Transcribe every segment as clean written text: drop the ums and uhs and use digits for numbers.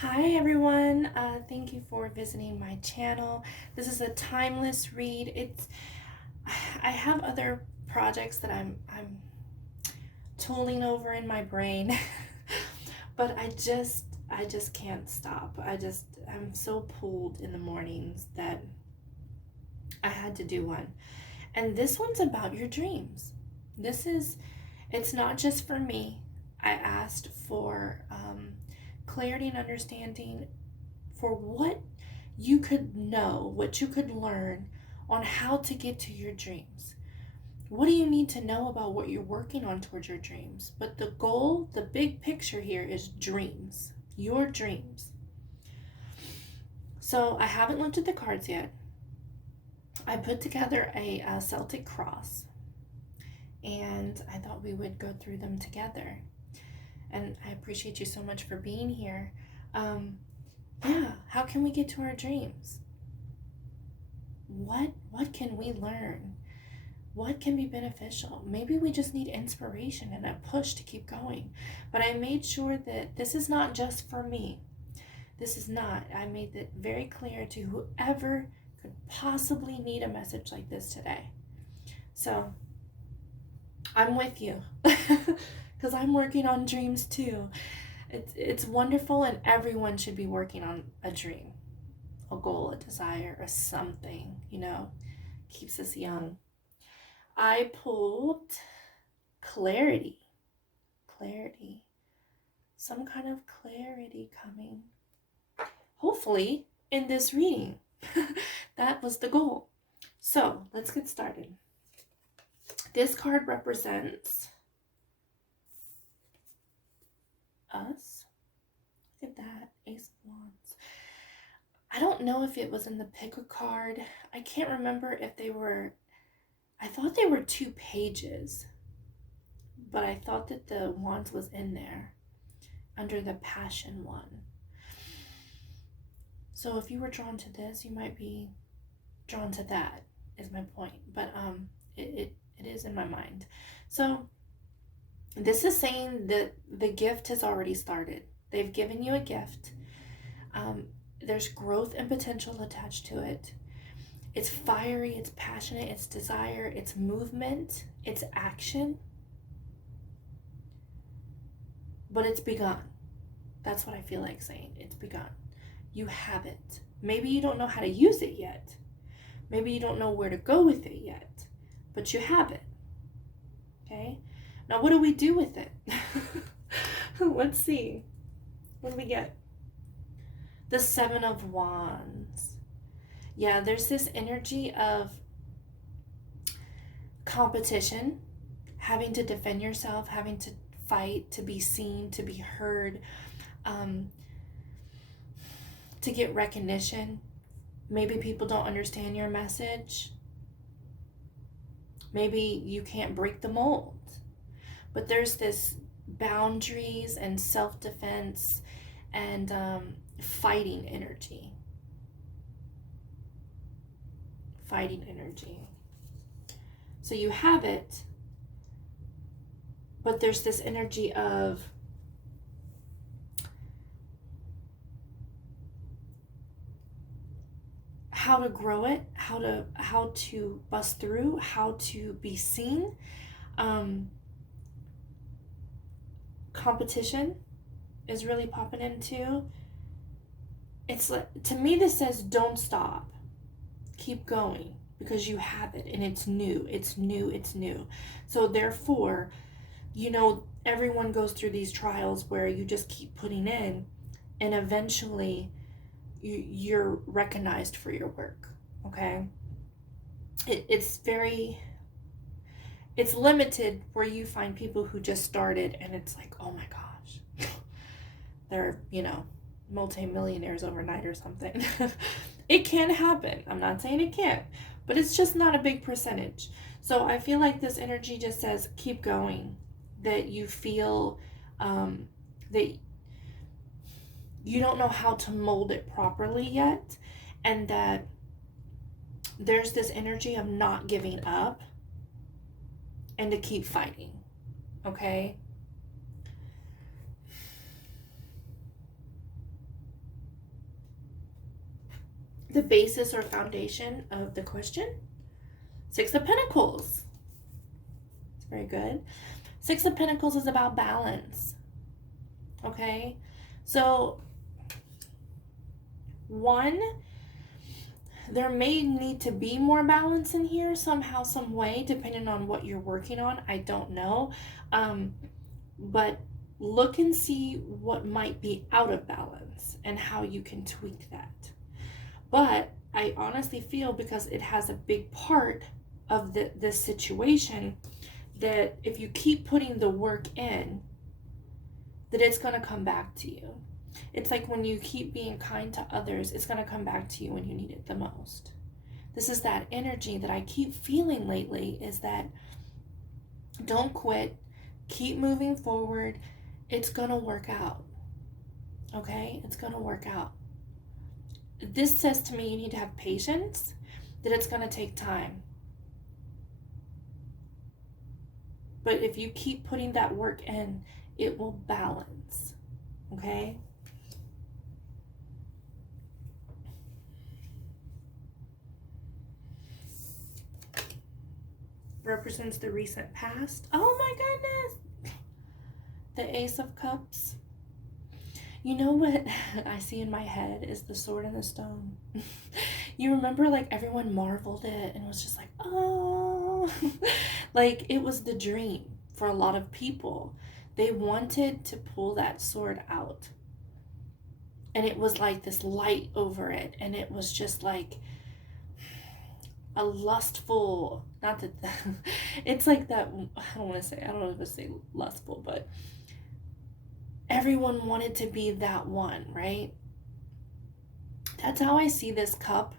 Hi everyone, thank you for visiting my channel. This is a timeless read. I have other projects that I'm tooling over in my brain, but I just can't stop. I'm so pulled in the mornings that I had to do one. And this one's about your dreams. It's not just for me. I asked for clarity and understanding for what you could know, what you could learn on how to get to your dreams. What do you need to know about what you're working on towards your dreams? But the goal, the big picture here is dreams, your dreams. So I haven't looked at the cards yet. I put together a Celtic cross and I thought we would go through them together. And I appreciate you so much for being here. Yeah, how can we get to our dreams? What can we learn? What can be beneficial? Maybe we just need inspiration and a push to keep going. But I made sure that this is not just for me. This is not. I made it very clear to whoever could possibly need a message like this today. So I'm with you because I'm working on dreams too. It's wonderful, and everyone should be working on a dream, a goal, a desire, or something, keeps us young. I pulled clarity. Clarity. Some kind of clarity coming. Hopefully, in this reading. That was the goal. So, let's get started. This card represents us. Look at that. Ace of Wands. I don't know if it was in the pick a card. I can't remember if they were. I thought they were 2 pages, but I thought that the Wands was in there under the Passion one. So if you were drawn to this, you might be drawn to that, is my point. But it is in my mind. So this is saying that the gift has already started. They've given you a gift. There's growth and potential attached to it. It's fiery, it's passionate, it's desire, it's movement, it's action. But it's begun. That's what I feel like saying. It's begun. You have it. Maybe you don't know how to use it yet. Maybe you don't know where to go with it yet. But you have it. Okay? Now, what do we do with it? Let's see. What do we get? The 7 of Wands. Yeah, there's this energy of competition, having to defend yourself, having to fight, to be seen, to be heard, to get recognition. Maybe people don't understand your message. Maybe you can't break the mold. But there's this boundaries and self-defense and fighting energy. Fighting energy. So you have it, but there's this energy of how to grow it, how to bust through, how to be seen. Competition is really popping into. It's like, to me, this says don't stop. Keep going, because you have it and it's new. It's new. It's new. So therefore, everyone goes through these trials where you just keep putting in, and eventually you're recognized for your work. Okay. It's limited where you find people who just started and it's like, oh my gosh, they're, multimillionaires overnight or something. It can happen. I'm not saying it can't, but it's just not a big percentage. So I feel like this energy just says keep going, that you feel that you don't know how to mold it properly yet, and that there's this energy of not giving up and to keep fighting. Okay? the basis or foundation of the question. Six of Pentacles. It's very good. Six of Pentacles is about balance. Okay? So, one, there may need to be more balance in here somehow, some way, depending on what you're working on. I don't know. But look and see what might be out of balance and how you can tweak that. But I honestly feel, because it has a big part of this situation, that if you keep putting the work in, that it's going to come back to you. It's like when you keep being kind to others, it's going to come back to you when you need it the most. This is that energy that I keep feeling lately, is that don't quit, keep moving forward. It's going to work out. Okay? It's going to work out. This says to me you need to have patience, that it's going to take time. But if you keep putting that work in, it will balance. Okay? Represents the recent past. Oh my goodness! The Ace of Cups. You know what I see in my head is the Sword and the Stone. You remember, like, everyone marveled it and was just like, oh. Like, it was the dream for a lot of people. They wanted to pull that sword out. And it was like this light over it. And it was just like a lustful, not that, it's like that, I don't know if I say lustful, but everyone wanted to be that one, right? That's how I see this cup,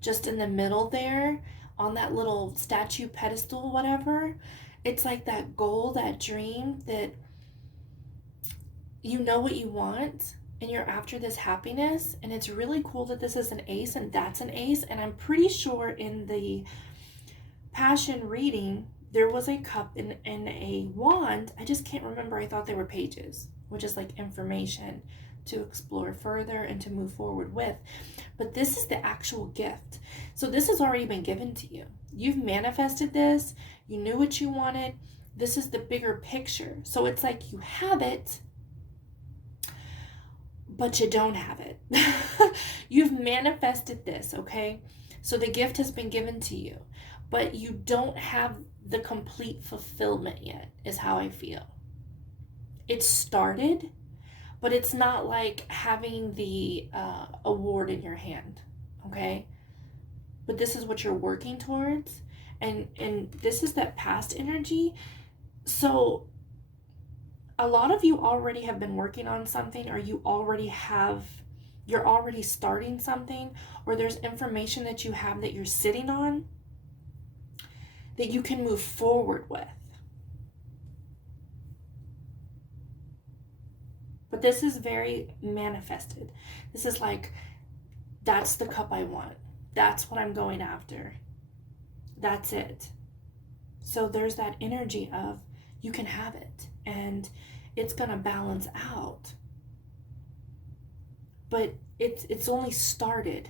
just in the middle there, on that little statue pedestal, whatever. It's like that goal, that dream, that you know what you want, and you're after this happiness. And it's really cool that this is an ace and that's an ace. And I'm pretty sure in the passion reading, there was a cup and a wand. I just can't remember. I thought they were pages, which is like information to explore further and to move forward with. But this is the actual gift. So this has already been given to you. You've manifested this. You knew what you wanted. This is the bigger picture. So it's like you have it, but you don't have it. You've manifested this, okay? So the gift has been given to you, but you don't have the complete fulfillment yet, is how I feel. It started, but it's not like having the award in your hand, okay? But this is what you're working towards, and this is that past energy. So a lot of you already have been working on something, or you're already starting something, or there's information that you have that you're sitting on that you can move forward with. But this is very manifested. This is like, that's the cup I want. That's what I'm going after. That's it. So there's that energy of you can have it, and it's going to balance out. But it's only started.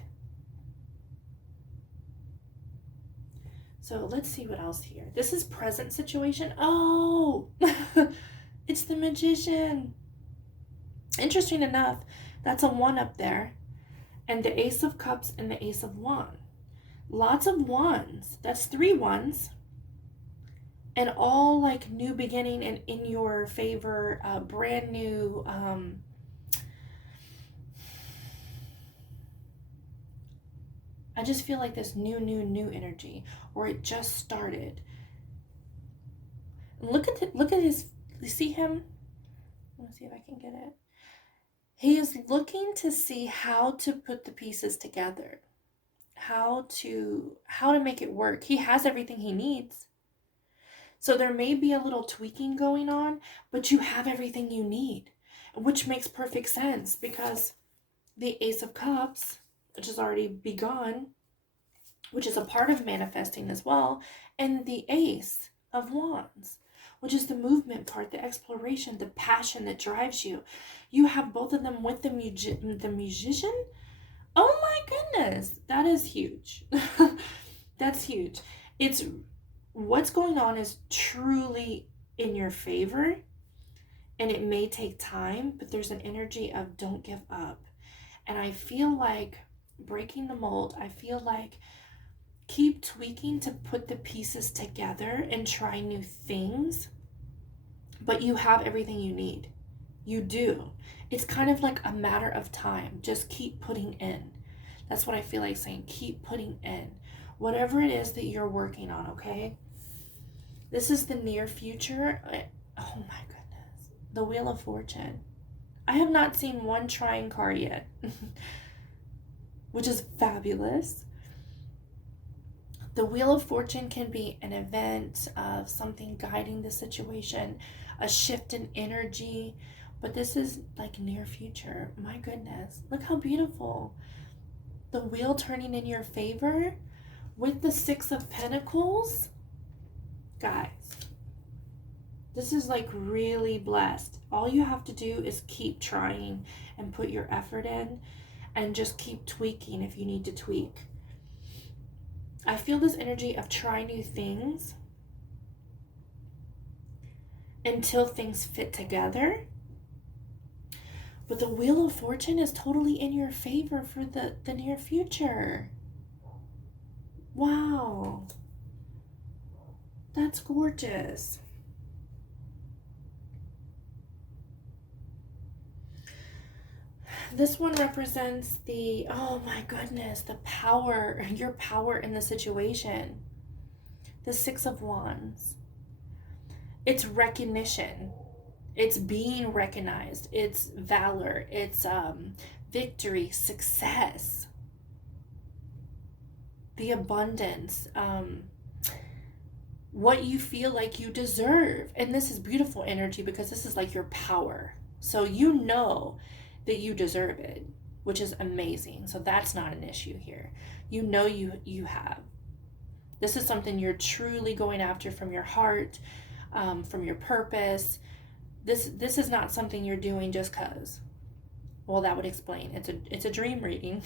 So let's see what else here. This is present situation. Oh, it's the Magician. Interesting enough, that's a 1 up there. And the Ace of Cups and the Ace of Wands. Lots of wands. That's 3 ones. And all like new beginning and in your favor, brand new. I just feel like this new energy, or it just started. Look at his. You see him? Let me see if I can get it. He is looking to see how to put the pieces together, how to make it work. He has everything he needs. So there may be a little tweaking going on, but you have everything you need, which makes perfect sense, because the Ace of Cups, which has already begun, which is a part of manifesting as well, and the Ace of Wands, which is the movement part, the exploration, the passion that drives you. You have both of them with the Magician. Oh my goodness, that is huge. That's huge. It's what's going on is truly in your favor, and it may take time, but there's an energy of don't give up. And I feel like breaking the mold, I feel like keep tweaking to put the pieces together and try new things, but you have everything you need. You do. It's kind of like a matter of time. Just keep putting in. That's what I feel like saying. Keep putting in. Whatever it is that you're working on, okay? This is the near future. Oh my goodness. The Wheel of Fortune. I have not seen one trying card yet, which is fabulous. The Wheel of Fortune can be an event of something guiding the situation, a shift in energy, but this is like near future. My goodness, look how beautiful. The wheel turning in your favor with the Six of Pentacles. Guys, this is like really blessed. All you have to do is keep trying and put your effort in and just keep tweaking if you need to tweak. I feel this energy of try new things until things fit together. But the Wheel of Fortune is totally in your favor for the near future. Wow. That's gorgeous. This one represents the, oh my goodness, the power, your power in the situation. The Six of Wands. It's recognition. It's being recognized. It's valor. It's victory, success, the abundance, what you feel like you deserve. And this is beautiful energy because this is like your power. So you know that you deserve it, which is amazing. So that's not an issue here. You know you have. This is something you're truly going after from your heart, from your purpose. This is not something you're doing just cause. Well, that would explain. It's a dream reading.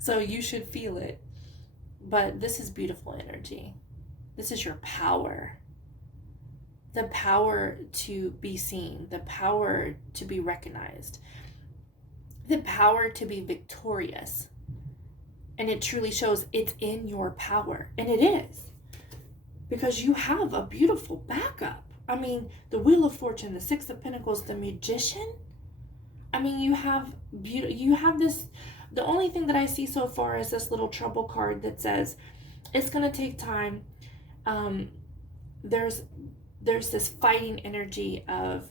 So you should feel it. But this is beautiful energy. This is your power. The power to be seen, the power to be recognized, the power to be victorious. And it truly shows it's in your power. And it is. Because you have a beautiful backup. I mean, the Wheel of Fortune, the Six of Pentacles, the Magician. I mean, you have this. The only thing that I see so far is this little trouble card that says it's going to take time. There's this fighting energy of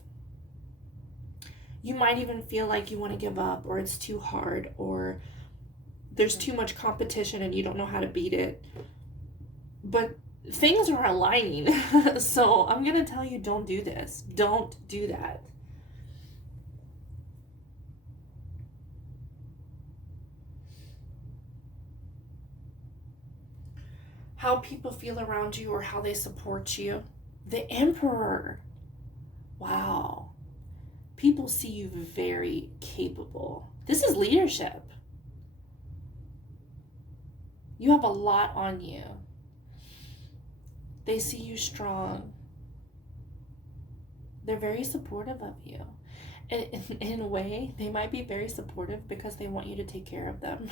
you might even feel like you want to give up, or it's too hard, or there's too much competition and you don't know how to beat it. But things are aligning. So I'm going to tell you, don't do this. Don't do that. How people feel around you or how they support you. The Emperor. Wow. People see you very capable. This is leadership. You have a lot on you. They see you strong. They're very supportive of you. In a way, they might be very supportive because they want you to take care of them.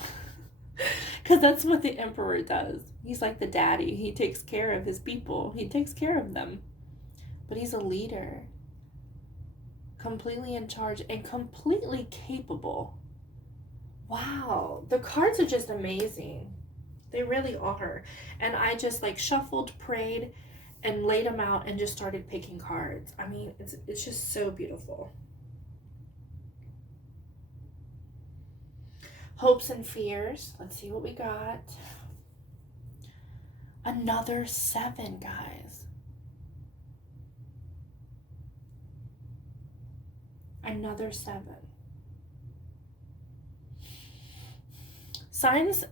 Because that's what the Emperor does. He's like the daddy. He takes care of his people. He takes care of them. But he's a leader. Completely in charge and completely capable. Wow. The cards are just amazing. They really are. And I just like shuffled, prayed, and laid them out and just started picking cards. I mean, it's just so beautiful. Hopes and fears. Let's see what we got. Another 7, guys. Another 7. Signs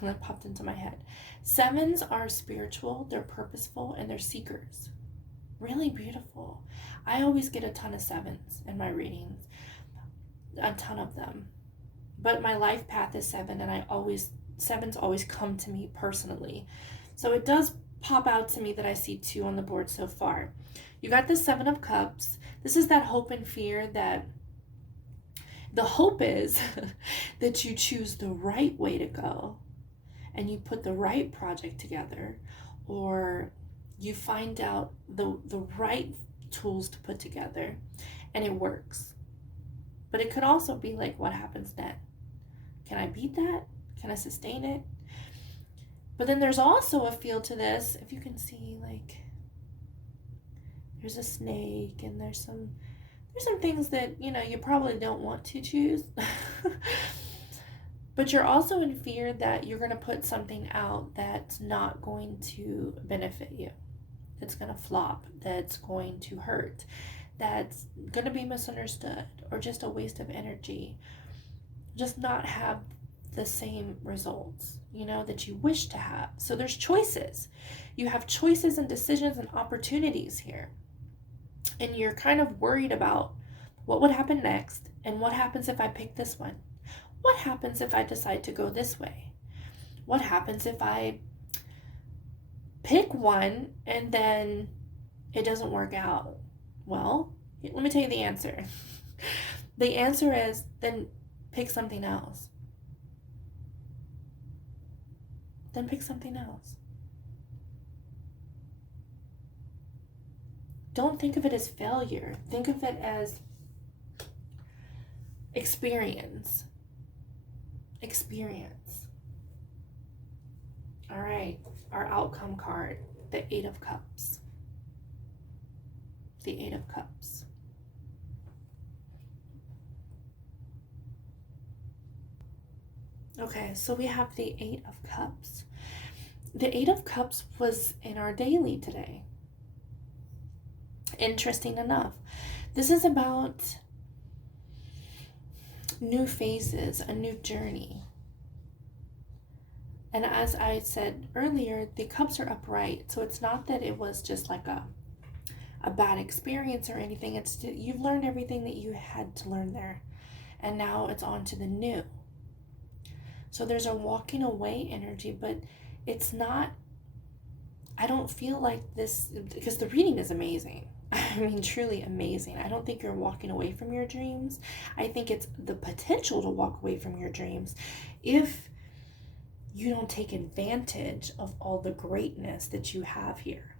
that popped into my head. 7s are spiritual, they're purposeful, and they're seekers. Really beautiful. I always get a ton of 7s in my readings. A ton of them. But my life path is 7, and sevens always come to me personally. So it does pop out to me that I see 2 on the board so far. You got the 7 of Cups. This is that hope and fear, that the hope is that you choose the right way to go and you put the right project together, or you find out the right tools to put together and it works. But it could also be like, what happens then? Can I beat that? Can I sustain it? But then there's also a feel to this. If you can see, like, there's a snake, and there's some things that, you know, you probably don't want to choose. But you're also in fear that you're going to put something out that's not going to benefit you. That's going to flop, that's going to hurt, that's going to be misunderstood, or just a waste of energy. Just not have the same results, you know, that you wish to have. So there's choices. You have choices and decisions and opportunities here. And you're kind of worried about what would happen next, and what happens if I pick this one? What happens if I decide to go this way? What happens if I pick one and then it doesn't work out? Well, let me tell you the answer. The answer is, then pick something else. Then pick something else. Don't think of it as failure. Think of it as experience. Experience. All right, our outcome card, the 8 of Cups. The 8 of Cups. Okay, so we have the 8 of Cups. The 8 of Cups was in our daily today. Interesting enough. This is about new phases, a new journey. And as I said earlier, the cups are upright. So it's not that it was just like a bad experience or anything. It's you've learned everything that you had to learn there. And now it's on to the new. So there's a walking away energy, but it's not, I don't feel like this, because the reading is amazing. I mean, truly amazing. I don't think you're walking away from your dreams. I think it's the potential to walk away from your dreams if you don't take advantage of all the greatness that you have here.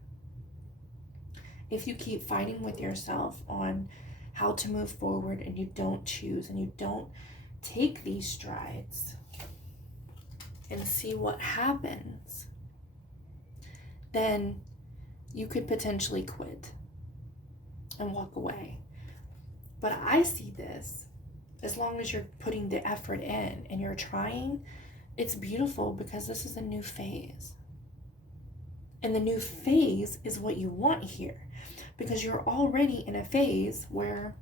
If you keep fighting with yourself on how to move forward, and you don't choose, and you don't take these strides and see what happens, then you could potentially quit and walk away. But I see this, as long as you're putting the effort in and you're trying, it's beautiful, because this is a new phase. And the new phase is what you want here, because you're already in a phase where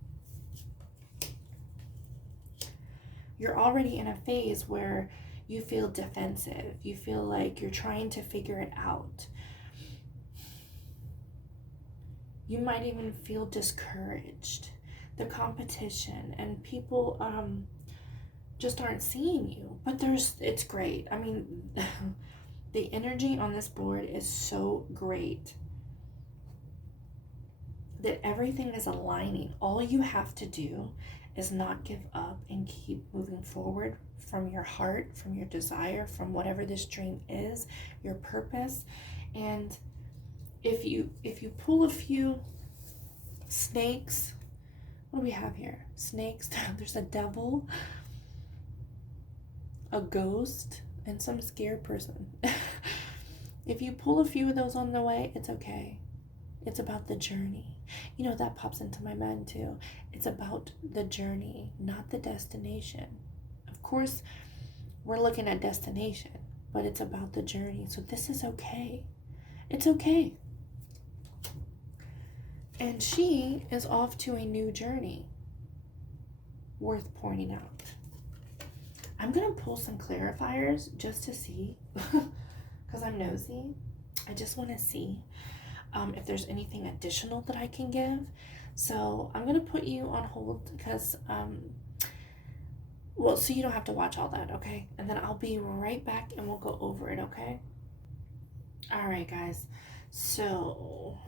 you feel defensive. You feel like you're trying to figure it out. You might even feel discouraged. The competition and people just aren't seeing you. But it's great. I mean, the energy on this board is so great that everything is aligning. All you have to do is not give up and keep moving forward from your heart, from your desire, from whatever this dream is, your purpose. And if you pull a few snakes, what do we have here? Snakes. There's a devil, a ghost, and some scared person. If you pull a few of those on the way, it's okay. It's about the journey. You know, that pops into my mind too. It's about the journey, not the destination. Of course, we're looking at destination, but it's about the journey. So this is okay. It's okay. And she is off to a new journey, worth pointing out. I'm going to pull some clarifiers just to see, because I'm nosy. I just want to see if there's anything additional that I can give. So I'm going to put you on hold, because Well, so you don't have to watch all that, okay? And then I'll be right back and we'll go over it, okay? All right, guys. So,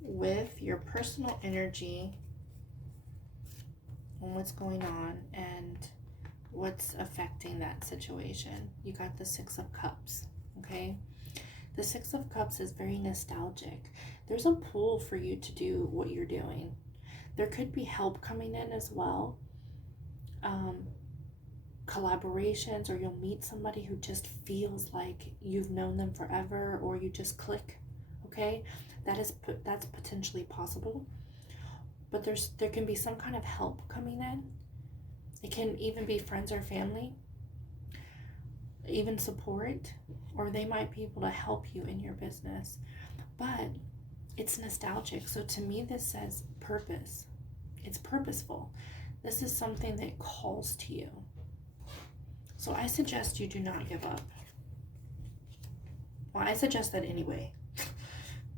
with your personal energy and what's going on and what's affecting that situation, you got the Six of Cups, okay? The Six of Cups is very nostalgic. There's a pull for you to do what you're doing. There could be help coming in as well. Collaborations, or you'll meet somebody who just feels like you've known them forever, or you just click, okay? That's potentially possible. But there can be some kind of help coming in. It can even be friends or family, even support, or they might be able to help you in your business. But it's nostalgic. So to me, this says purpose. It's purposeful. This is something that calls to you. So I suggest you do not give up. Well, I suggest that anyway,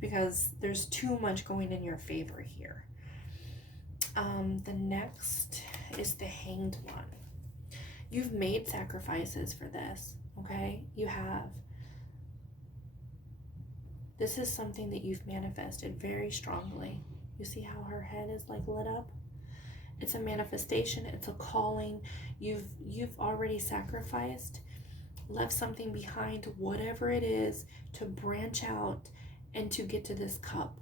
because there's too much going in your favor here. The next is the Hanged One. You've made sacrifices for this, okay? You have. This is something that you've manifested very strongly. You see how her head is like lit up? It's a manifestation. It's a calling. You've already sacrificed, left something behind, whatever it is, to branch out and to get to this cup.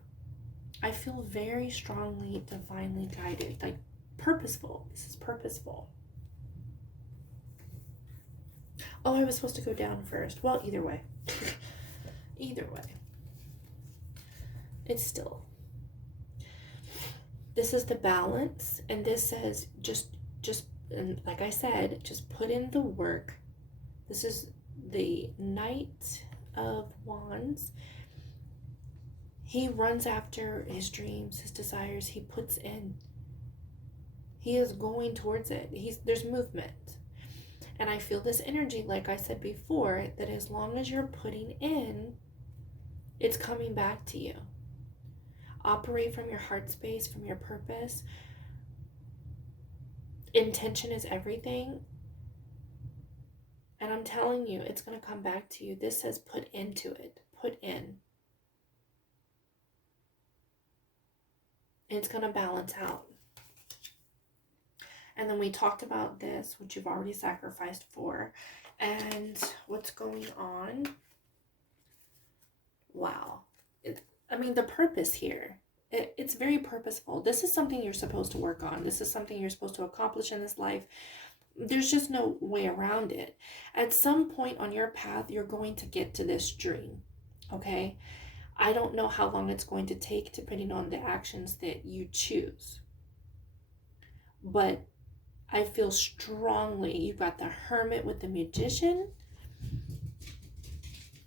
I feel very strongly divinely guided, like purposeful. This is purposeful. Oh, I was supposed to go down first. Well, either way. Either way. It's still. This is the Balance, and this says just and like I said, just put in the work. This is the Knight of Wands. He runs after his dreams, his desires. He puts in. He is going towards it. There's movement. And I feel this energy, like I said before, that as long as you're putting in, it's coming back to you. Operate from your heart space, from your purpose. Intention is everything. And I'm telling you, it's going to come back to you. This says put into it. Put in. And it's going to balance out. And then we talked about this, which you've already sacrificed for. And what's going on. Wow. The purpose here. It's very purposeful. This is something you're supposed to work on. This is something you're supposed to accomplish in this life. There's just no way around it. At some point on your path, you're going to get to this dream. Okay? I don't know how long it's going to take depending on the actions that you choose. But I feel strongly, you've got the Hermit with the Magician.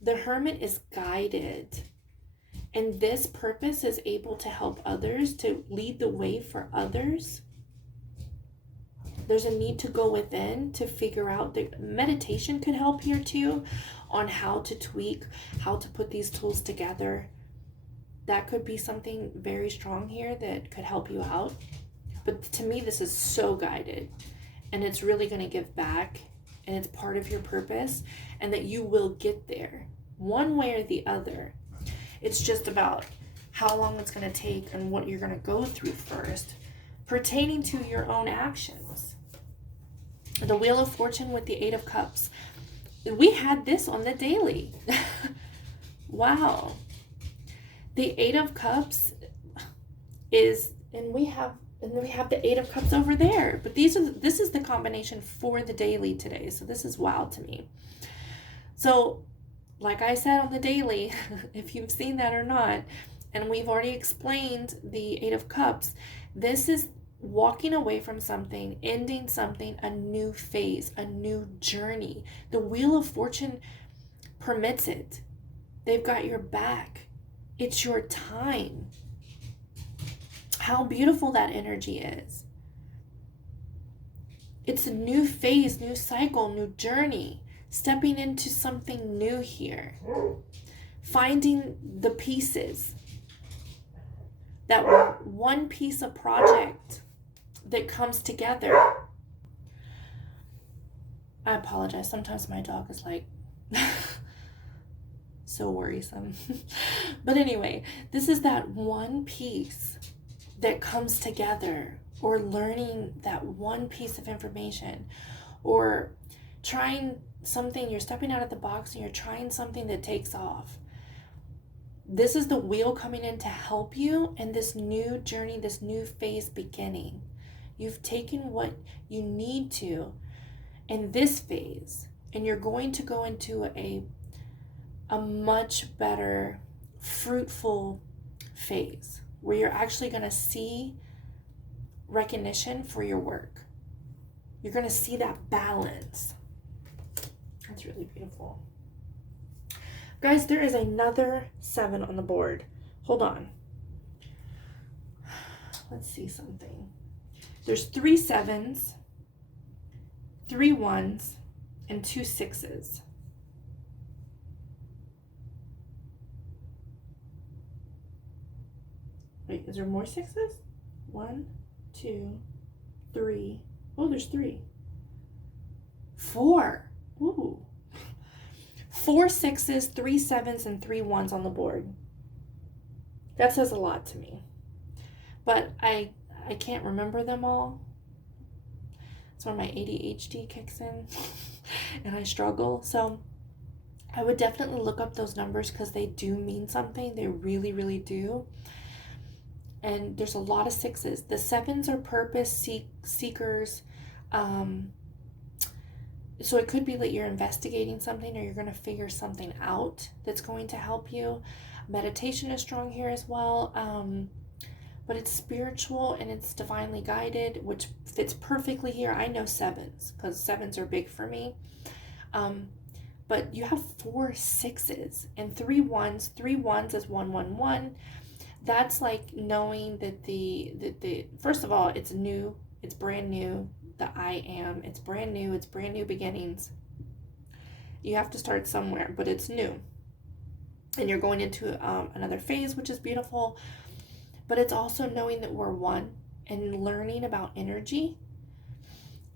The Hermit is guided. And this purpose is able to help others, to lead the way for others. There's a need to go within to figure out. The meditation could help here too, on how to tweak, how to put these tools together. That could be something very strong here that could help you out. But to me, this is so guided. And it's really going to give back. And it's part of your purpose. And that you will get there. One way or the other. It's just about how long it's going to take and what you're going to go through first, pertaining to your own actions. The Wheel of Fortune with the Eight of Cups. We had this on the daily. Wow. The Eight of Cups is, and we have the Eight of Cups over there. But this is the combination for the daily today. So this is wild to me. So, like I said on the daily, if you've seen that or not, and we've already explained the Eight of Cups, this is walking away from something, ending something, a new phase, a new journey. The Wheel of Fortune permits it. They've got your back. It's your time. How beautiful that energy is. It's a new phase, new cycle, new journey. Stepping into something new here. Finding the pieces. That one piece of project that comes together. I apologize. Sometimes my dog is like so worrisome. But anyway, this is that one piece that comes together, or learning that one piece of information, or trying something, you're stepping out of the box and you're trying something that takes off. This is the wheel coming in to help you in this new journey, this new phase beginning. You've taken what you need to in this phase, and you're going to go into a much better, fruitful phase where you're actually going to see recognition for your work. You're going to see that balance. That's really beautiful. Guys, there is another 7 on the board. Hold on. Let's see something. There's 3 7s, 3 1s, and 2 6s. Wait, is there more 6s? 1, 2, 3. Oh, there's 3. 4. Ooh. 4 6s, 3 7s, and 3 1s on the board. That says a lot to me. But I can't remember them all. That's where my ADHD kicks in and I struggle. So I would definitely look up those numbers because they do mean something. They really, really do. And there's a lot of 6s. The 7s are purpose seekers. So it could be that you're investigating something, or you're going to figure something out that's going to help you. Meditation is strong here as well. But it's spiritual and it's divinely guided, which fits perfectly here. I know 7s because 7s are big for me. But you have 4 6s and 3 1s. 3 1s is 1 1 1. That's like knowing that the first of all, it's new, it's brand new. The I am, it's brand new beginnings. You have to start somewhere, but it's new. And you're going into another phase, which is beautiful. But it's also knowing that we're one and learning about energy.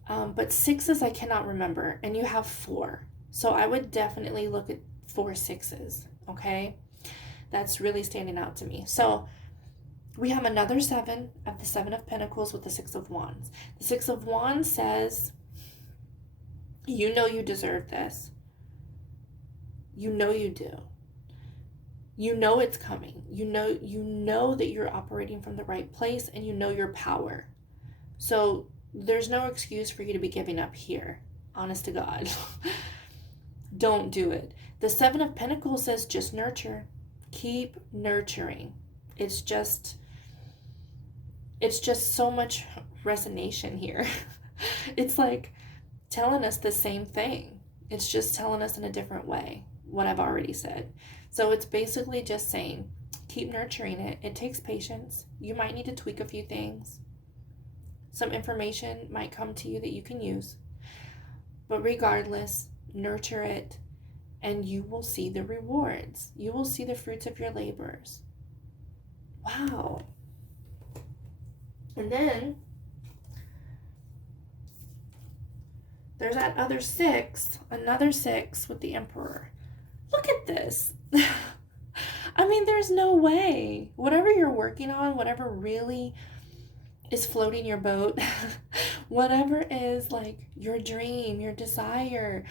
But 6s I cannot remember, and you have 4. So I would definitely look at 4 6s, okay? That's really standing out to me. So we have another 7 of the 7 of Pentacles with the 6 of Wands. The 6 of Wands says, you know you deserve this. You know you do. You know it's coming. You know that you're operating from the right place, and you know your power. So there's no excuse for you to be giving up here. Honest to God. Don't do it. The 7 of Pentacles says just nurture. Keep nurturing. It's just so much resonation here. It's like telling us the same thing. It's just telling us in a different way what I've already said. So it's basically just saying, keep nurturing it. It takes patience. You might need to tweak a few things. Some information might come to you that you can use. But regardless, nurture it, and you will see the rewards. You will see the fruits of your labors. Wow. And then there's that other 6, another 6 with the Emperor. Look at this. I mean, there's no way. Whatever you're working on, whatever really is floating your boat, whatever is like your dream, your desire,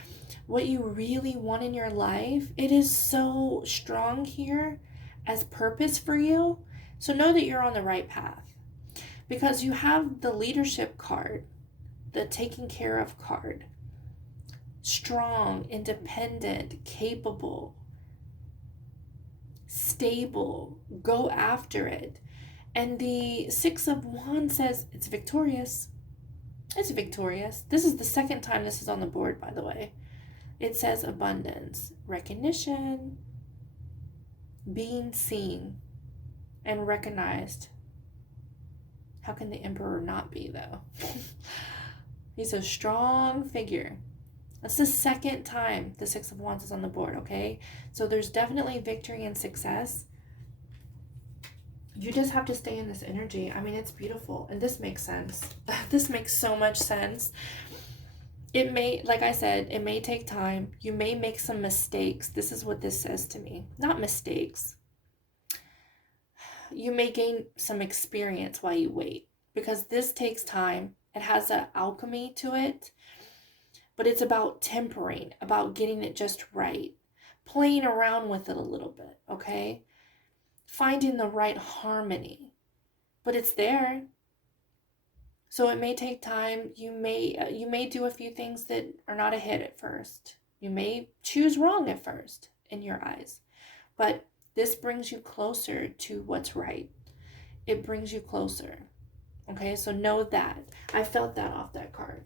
what you really want in your life, it is so strong here as purpose for you. So know that you're on the right path. Because you have the leadership card, the taking care of card. Strong, independent, capable, stable, go after it. And the 6 of Wands says it's victorious. It's victorious. This is the second time this is on the board, by the way. It says abundance, recognition, being seen and recognized. How can the Emperor not be, though? He's a strong figure. That's the second time the 6 of Wands is on the board, okay? So there's definitely victory and success. You just have to stay in this energy. I mean, it's beautiful. And this makes sense. This makes so much sense. It may, like I said, it may take time. You may make some mistakes. This is what this says to me. Not mistakes. You may gain some experience while you wait, because this takes time. It has an alchemy to it, but it's about tempering, about getting it just right, playing around with it a little bit, okay? Finding the right harmony, but it's there. So it may take time. You may do a few things that are not a hit at first. You may choose wrong at first in your eyes, but this brings you closer to what's right. It brings you closer. Okay, so know that. I felt that off that card.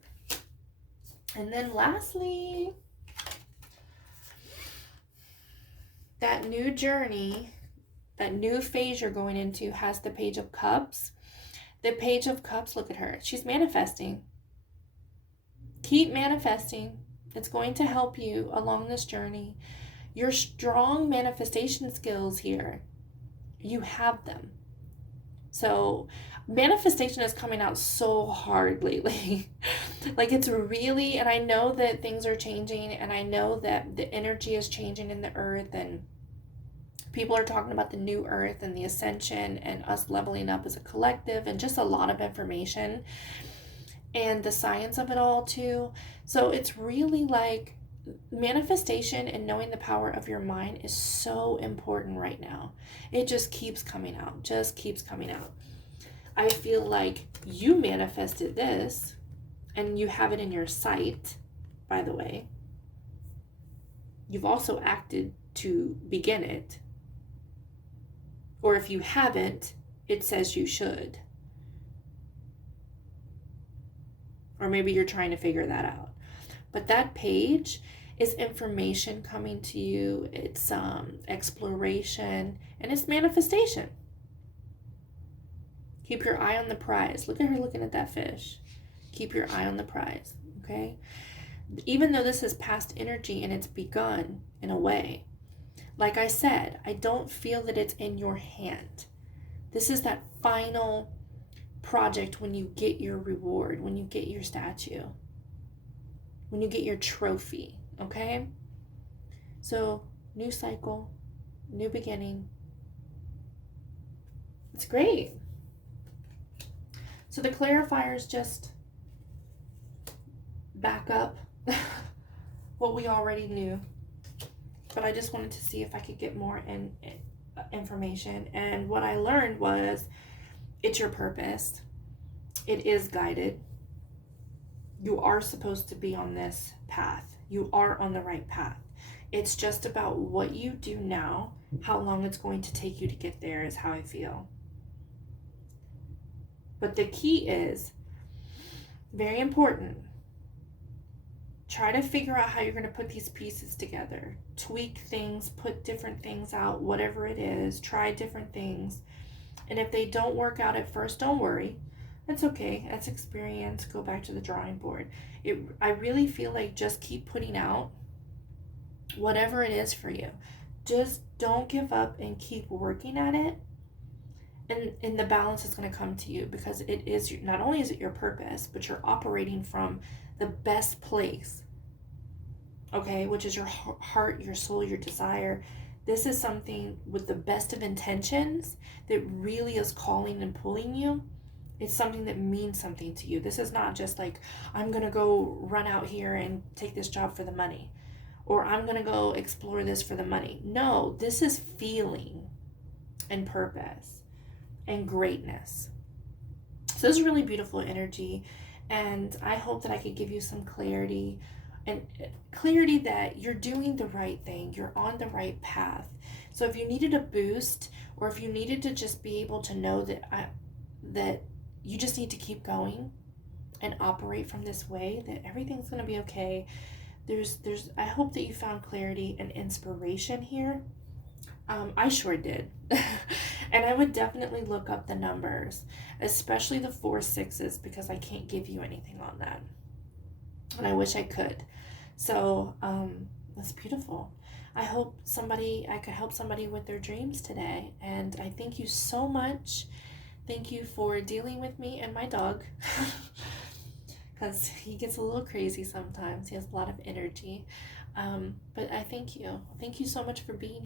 And then lastly, that new journey, that new phase you're going into has the Page of Cups. The Page of Cups, look at her. She's manifesting. Keep manifesting. It's going to help you along this journey. Your strong manifestation skills here, you have them. So manifestation is coming out so hard lately. Like it's really, and I know that things are changing, and I know that the energy is changing in the earth, and people are talking about the new earth and the ascension and us leveling up as a collective, and just a lot of information and the science of it all too. So it's really like manifestation and knowing the power of your mind is so important right now. It just keeps coming out, just keeps coming out. I feel like you manifested this, and you have it in your sight, by the way. You've also acted to begin it. Or if you haven't, it says you should. Or maybe you're trying to figure that out. But that page is information coming to you. It's exploration, and it's manifestation. Keep your eye on the prize. Look at her looking at that fish. Keep your eye on the prize, okay? Even though this is past energy and it's begun in a way, like I said, I don't feel that it's in your hand. This is that final project when you get your reward, when you get your statue, when you get your trophy, okay? So, new cycle, new beginning. It's great. So the clarifiers just back up what we already knew. But I just wanted to see if I could get more information. And what I learned was it's your purpose. It is guided. You are supposed to be on this path. You are on the right path. It's just about what you do now. How long it's going to take you to get there is how I feel. But the key is, very important, try to figure out how you're going to put these pieces together. Tweak things, put different things out, whatever it is. Try different things. And if they don't work out at first, don't worry. That's okay. That's experience. Go back to the drawing board. I really feel like just keep putting out whatever it is for you. Just don't give up and keep working at it. And the balance is going to come to you, because it is, not only is it your purpose, but you're operating from the best place, okay, which is your heart, your soul, your desire. This is something with the best of intentions that really is calling and pulling you. It's something that means something to you. This is not just like, I'm going to go run out here and take this job for the money, or I'm going to go explore this for the money. No, this is feeling and purpose and greatness. So this is really beautiful energy, and I hope that I could give you some clarity, and clarity that you're doing the right thing, you're on the right path. So if you needed a boost, or if you needed to just be able to know that that you just need to keep going and operate from this way, that everything's going to be okay. I hope that you found clarity and inspiration here. I sure did. And I would definitely look up the numbers, especially the 4 6s, because I can't give you anything on that. And I wish I could. So that's beautiful. I hope I could help somebody with their dreams today. And I thank you so much. Thank you for dealing with me and my dog. because he gets a little crazy sometimes. He has a lot of energy. But I thank you. Thank you so much for being